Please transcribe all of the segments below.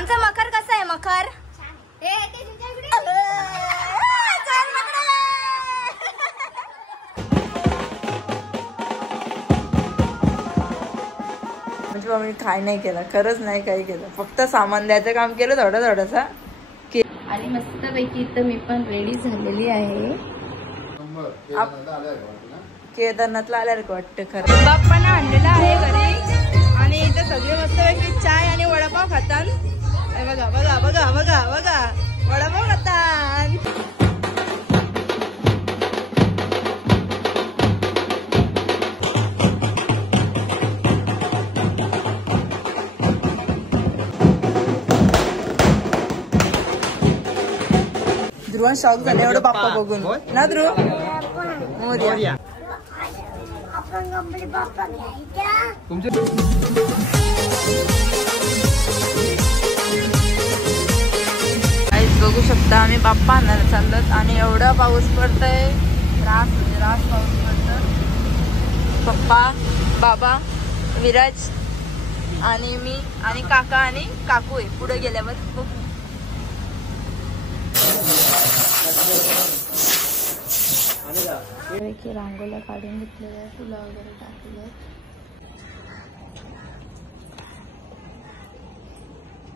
आमचा मकर कसा आहे मकर? म्हणजे मी काय नाही केलं, खरंच नाही काही केलं, फक्त सामान द्यायचं काम केलं थोडासा. आणि मस्त पैकी इथं मी पण रेडी झालेली आहे. केदारनाथला आल्यासारखं वाटतं खरं. बाप्पानं आणलेलं आहे घरी आणि इथं सगळे मस्त पैकी चाय आणि वडापाव खातात. बघा बघा बघा बघा बघा वडापाव खातात. ध्रुव शॉक झाले एवढं बाप्पा बघून ना. ध्रुव मोरया. बघू शकता आम्ही बाप्पा आणायला चाललोत आणि एवढा पाऊस पडतोय, रास पाऊस पडतो. पप्पा, बाबा, विराज आणि मी आणि काका आणि काकू आहे पुढे गेल्यावर. रांगोळ्या काढून घेतलेल्या, फुलं वगैरे टाकले.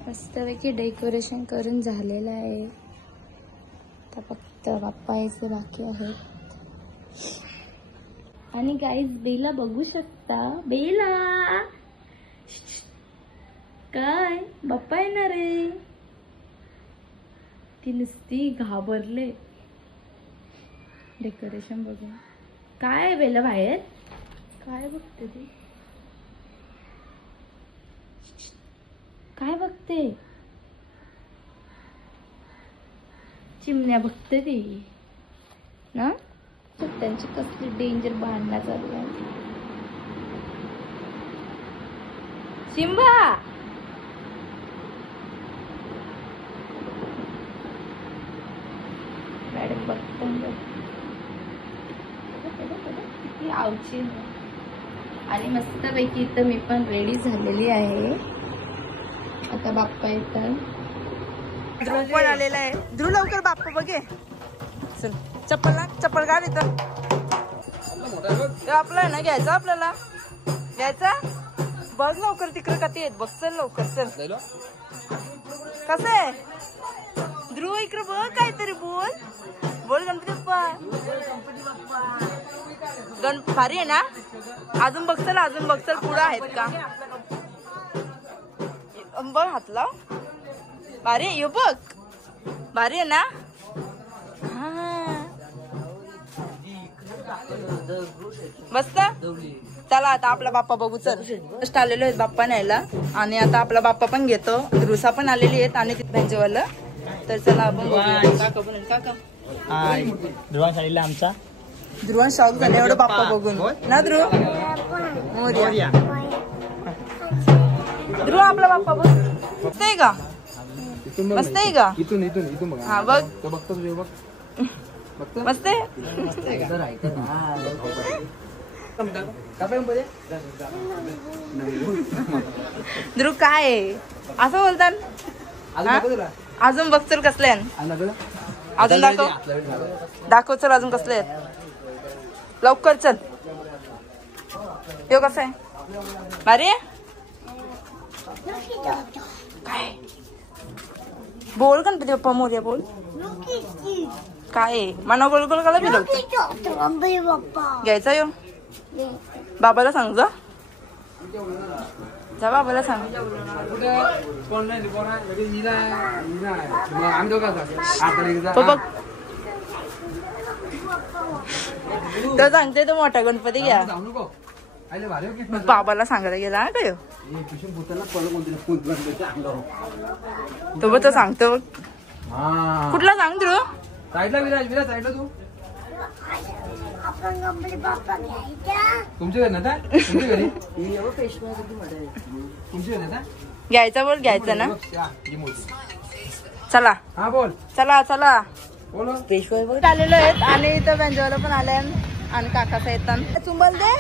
मस्तपैकी डेकोरेशन करून झालेलं आहे. आता फक्त बाप्पा यायचे बाकी आहेत. आणि गाईज बेला बघू शकता. बेला काय बाप्पा येणार आहे. ती नुसती घाबरले डेकोरेशन बघून. काय बेला बाहेर काय बघते ती, काय बघते. चिमण्या बघते ती ना. त्यांची कसली डेंजर भांडणं चालू आहे. चिंबा मॅडम बघतो किती आवची. आणि मस्त पैकी इथं मी पण रेडी झालेली आहे. आता बाप्पा येतात. ध्रुव पण आलेला आहे. ध्रुव लवकर बाप्पा बघे. चल चप्पल घाल इथं. आपलं आहे ना घ्यायचं, आपल्याला घ्यायचा. बघ लवकर तिकडे कधी येत बघ. चल लवकर चल. कसं आहे ध्रुव इकडे बघ. काहीतरी बोल गणपती बाप्पा. भारी आहे ना. अजून बघचल पुढं आहेत का बघ. हात लाव. भारी आहे बघ. भारी आहे ना. मस्त. चला आता आपला बाप्पा बघू. चल फर्स्ट आलेलो आहेत बाप्पा न्यायला आणि आता आपला बाप्पा पण घेतो. ध्रुसा पण आलेली आहेत आणि त्यांच्यावाला. तर चला आपण काका आमचा ध्रुवन शॉक झाले एवढं बाप्पा बघून ना. ध्रुव मोरया. ध्रुव आपला बाप्पा बघ. मस्त आहे का. मस्त आहे का. हा बघ मस्त आहे. ध्रुव काय असं बोलतात. अजून बघ चल कसले अजून दाखव चल. अजून कसले आहेत लवकर चल. हे कसं आहे भारी आहे. काय बोल गणपती बाप्पा मोरया बोल. काय मना गोल गोल कला फिरवतो. घ्यायचा यो बाबाला सांग. जा बाबाला सांग. बघ तो सांगते तो मोठा गणपती घ्या. बाबाला सांगायला गेला काय तो बघ. तो सांगतो कुठला सांग ध्रुव. साईडला विराज साईडला तू. तुमच्या घरी ना तुमच्या घरी घ्यायचा बोल. घ्यायचा ना. चला हा बोल. चला बोलो. आलेलो आहेत आणि इथं बेंजवाला पण आले आणि काकाचा येतात. चुंबल दे.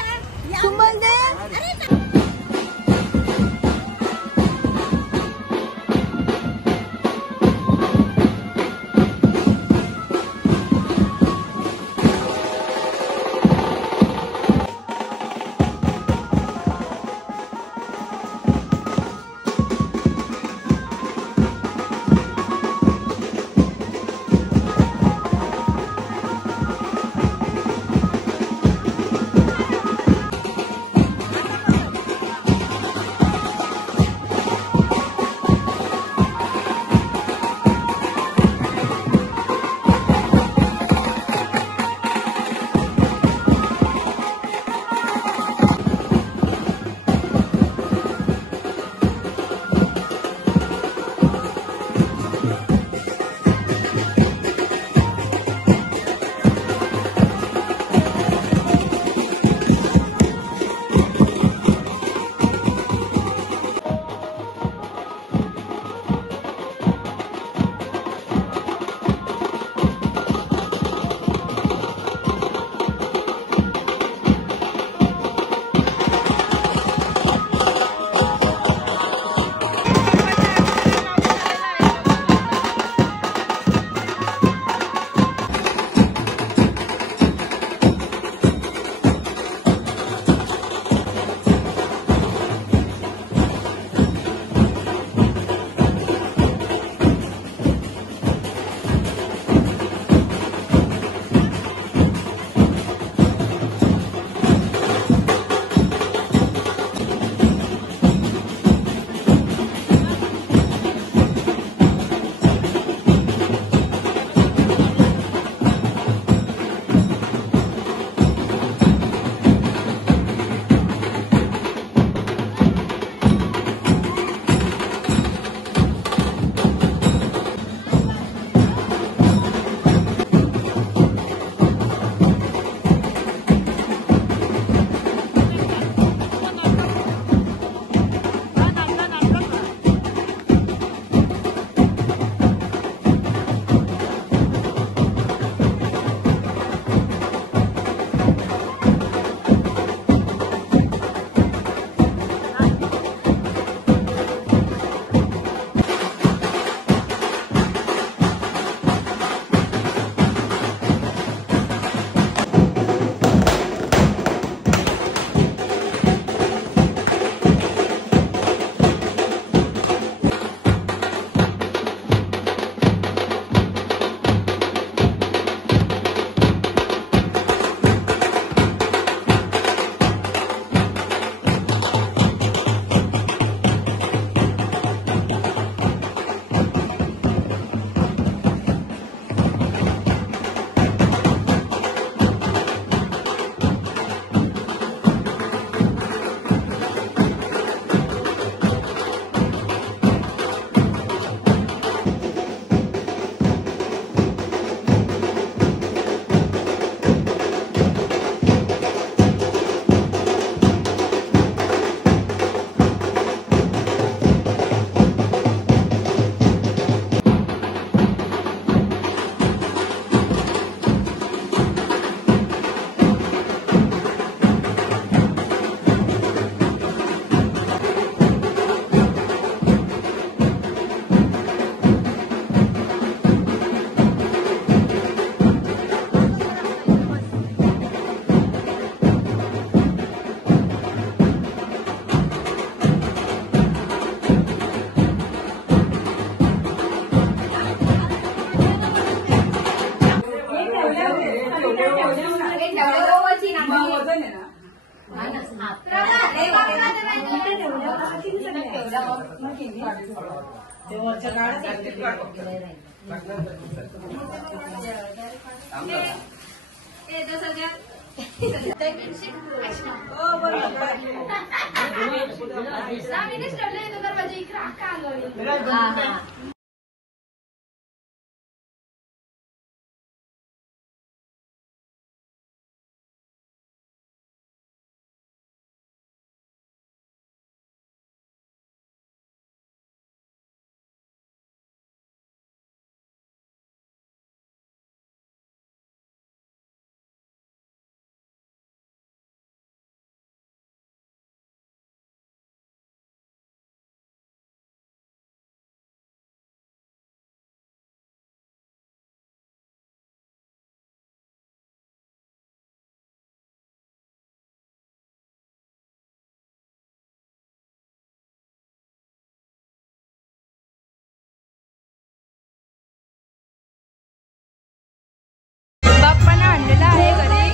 बाप्पांना आणलेला आहे घरी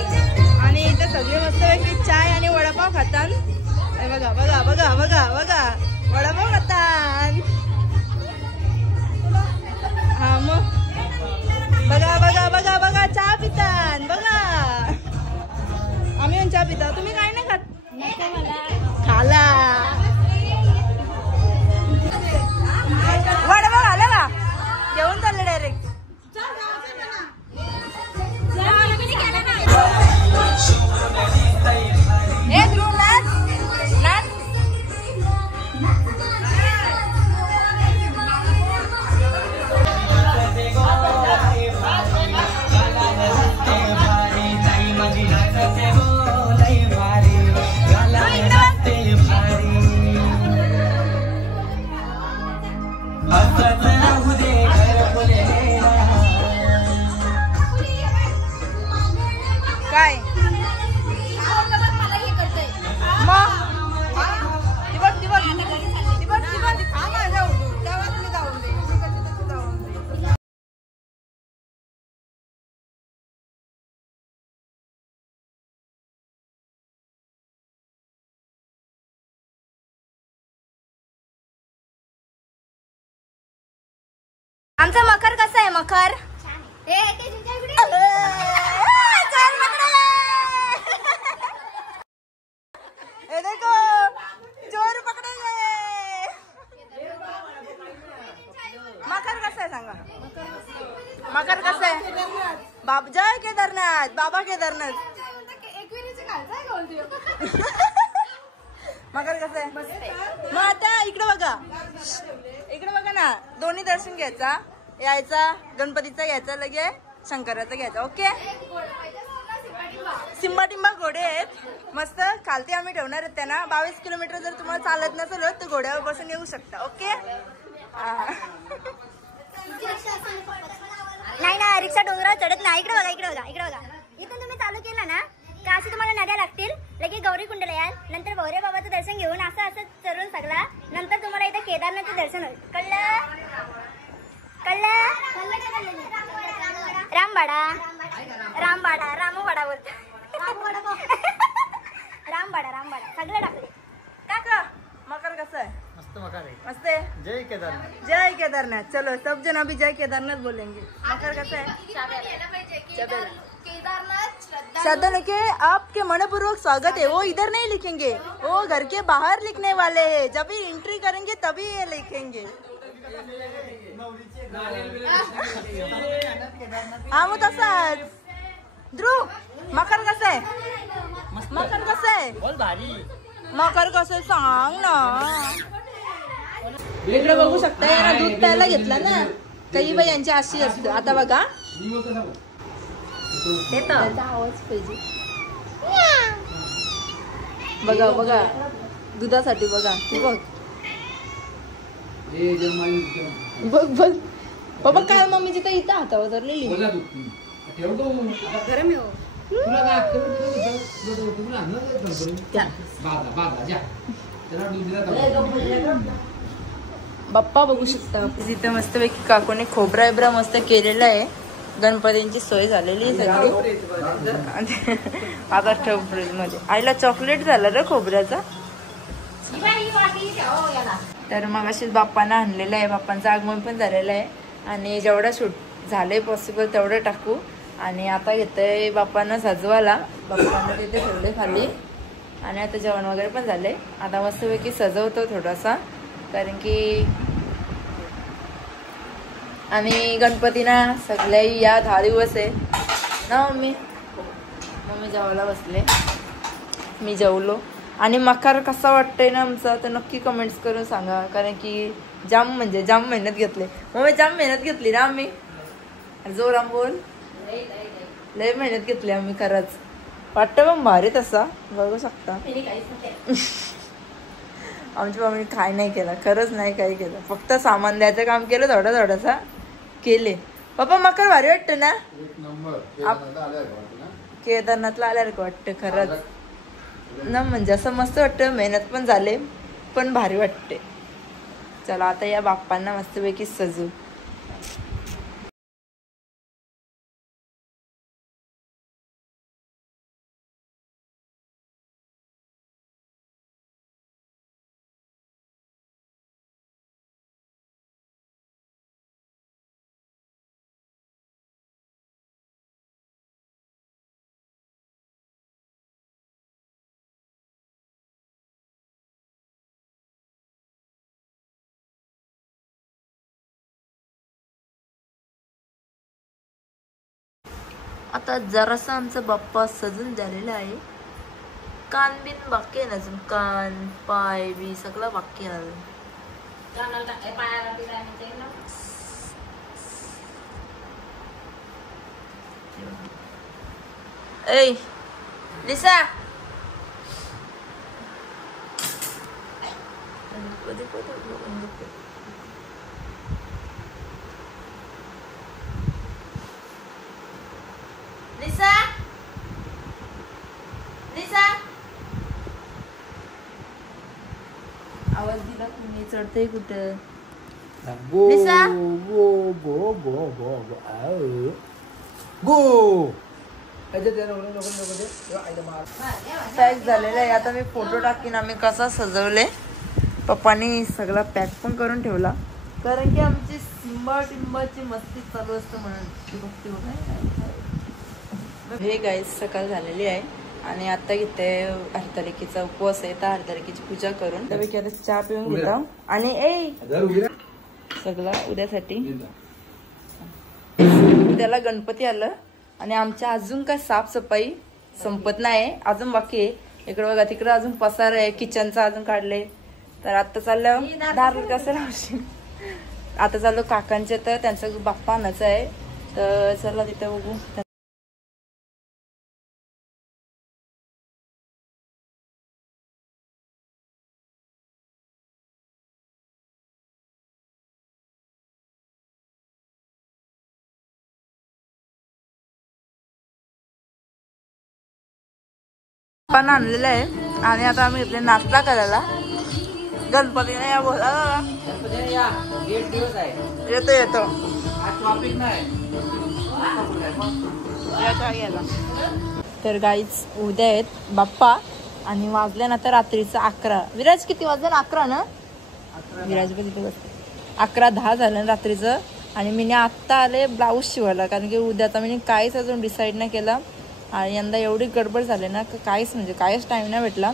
आणि इथं सगळे मस्तपैकी चाय आणि वडापाव खातात. बघा बघा बघा बघा बघा वडापाव खातात. हा मग बघा बघा बघा बघा चहा पितात बघा. आम्ही पण चहा पिता. तुम्ही काय नाही खात? खाला वडापाव खाला का? जेवण चाललं डायरेक्ट. काय आमचा मकर कसा आहे? मकर देखो चोर पकडे. मकर कसं आहे सांगा? मकर कसं आहे? बाप जय केदारनाथ, बाबा केदारनाथ. मकर कसं आहे? मग आता इकडे बघा, इकडे बघा ना. दोन्ही दर्शन घ्यायचा, यायचा गणपतीचा घ्यायचा, लगे शंकराचा घ्यायचा. ओके. सिंबाटिंबा घोडे आहेत मस्त. खालती आम्ही ठेवणार आहेत त्यांना. 22 किलोमीटर जर तुम्हाला चालत नसेल तर घोड्यावर बसून येऊ शकता. ओके. नाही ना, रिक्षा डोंगरावर चढत नाही. इकडे बघा, इकडे बघा, इकडे बघा. इथून तुम्ही चालू केला ना का अशी तुम्हाला नद्या लागतील. लगे गौरी कुंडला याल, नंतर भैरव बाबाचं दर्शन घेऊन असं असं चढून सगळा, नंतर तुम्हाला इथं केदारनाथचं दर्शन होईल. कळलं? कळलं? रामवाडा, रामवाडा, रामवाडा बोलतो. रामवाडा, रामवाडा सगळं टाकले. काका मकर कसं आहे? मस्त मकर आहे. मस्त है. जय केदारनाथ. जय केदारनाथ. चलो सब जन अभी जय केदारनाथ बोलेंगे. मकर कैसा है? श्रद्धा लिखे. आपके मनपूर्वक स्वागत है वो इधर नहीं लिखेंगे, वो घर के बाहर लिखने वाले हैं. जब भी एंट्री करेंगे तभी ये लिखेंगे. हाँ वो तसाच. ध्रुव मकर कसं आहे? मकर कसं आहे? मकर कसं आहे सांग ना. इकडे बघू शकता. यांना दूध प्यायला घेतलं ना, काही बाई यांची अशी असते. आता बघा आवाज पाहिजे. बघा बघा दुधासाठी बघा. बघ बघ बघ बाबा काय मम्मी जिथं इथं हातावर धरलेली. गरम हो. बाप्पा बघू शकता. तिथे मस्तपैकी काकूने खोबरा बिबरा मस्त केलेला आहे. गणपतींची सोय झालेली आहे सगळी. आता ठेव फ्रीज मध्ये. आईला चॉकलेट झालं रे खोबऱ्याचा. तर मग अशीच बाप्पांना आणलेलं आहे, बाप्पांचं आगमन पण झालेलं आहे आणि जेवढं शूट झालंय पॉसिबल तेवढं टाकू. आणि आता घेतोय बाप्पांना सजवायला, बाप्पांना तिथे ठेवले खाली आणि आता जेवण वगैरे पण झाले. आता मस्तपैकी सजवतो थोडासा, कारण की आम्ही गणपतीना सगळे या 10 दिवस आहे ना. मम्मी जेवायला बसले, मी जेवलो. आणि मकार कसा वाटतंय ना आमचा तर नक्की कमेंट्स करून सांगा, कारण की जाम म्हणजे जाम मेहनत घेतली. मम्मी जाम मेहनत घेतली ना आम्ही, जोराम बोल. लय मेहनत घेतली आम्ही खरंच. वाटतं पण भारी तसा, बघू शकता. आमच्या मम्मीने काय नाही केलं, खरंच नाही काय केलं, फक्त सामान द्यायचं काम केलं, थोडासा केले. पप्पा मकर भारी वाटतं ना, केदारनाथला आल्यासारखं वाटतं खरंच ना. म्हणजे असं मस्त वाटतं, मेहनत पण झाले पण भारी वाटते. चला आता या बाप्पांना मस्तपैकी सजू. आता जरासा आमचा बाप्पा सजून झालेला आहे. कान बिन बाकी आहे ना अजून, कान पाय बी सगळं बाकी आहे. ऐ लिसा लिसा लिसा आवाज दिला तुम्ही, चढतंय कुठं? लिसा पॅक झालेलं आहे. आता मी फोटो टाकीन आम्ही कसा सजवले. पप्पानी सगळा पॅक पण करून ठेवला, कारण की आमची टिंबाची मस्ती चालू असतं म्हणून. हे गाईस सकाळ झालेली आहे आणि आता घेते हरतालिकेचा उपवास आहे, तर हरतालिकेची पूजा करून त्यापैकी आता चहा पिऊन घेता. आणि सगळं उद्यासाठी, उद्याला गणपती आलं आणि आमच्या अजून काय साफसफाई संपत नाही, अजून बाकी आहे. इकडे बघा, तिकडे अजून पसार आहे, किचनचा अजून काढले. तर आता चाललं दार कसं लावशील, आता चाललो काकांचे, तर त्यांचं बाप्पा आणायचं आहे, तर चला तिथे बघू. पण आणलेलं आहे आणि आता आम्ही इथले नाश्ता करायला. गणपतीने या बोला, येतो येतो तर गाईच उद्या आहेत बाप्पा आणि वाजले ना तर रात्रीचं 11. विराज किती वाजले ना? 11 ना? विराज पण तिथे बसते. 11:10 झालं रात्रीचं. आणि मी आत्ता आले ब्लाऊज शिवायला, कारण की उद्याचा मी काहीच अजून डिसाईड नाही केला आणि यंदा एवढी गडबड झाली ना काहीच टाईम नाही भेटला.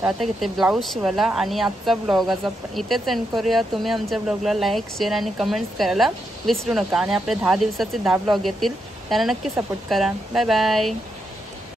तर आता घेते ब्लाऊज शिवायला आणि आजचा ब्लॉग इथेच एंड करूया. तुम्ही आमच्या ब्लॉगला लाईक, शेअर आणि कमेंट्स करायला विसरू नका. आणि आपले 10 दिवसाचे 10 ब्लॉग येतील, त्यांना नक्की सपोर्ट करा. Bye bye.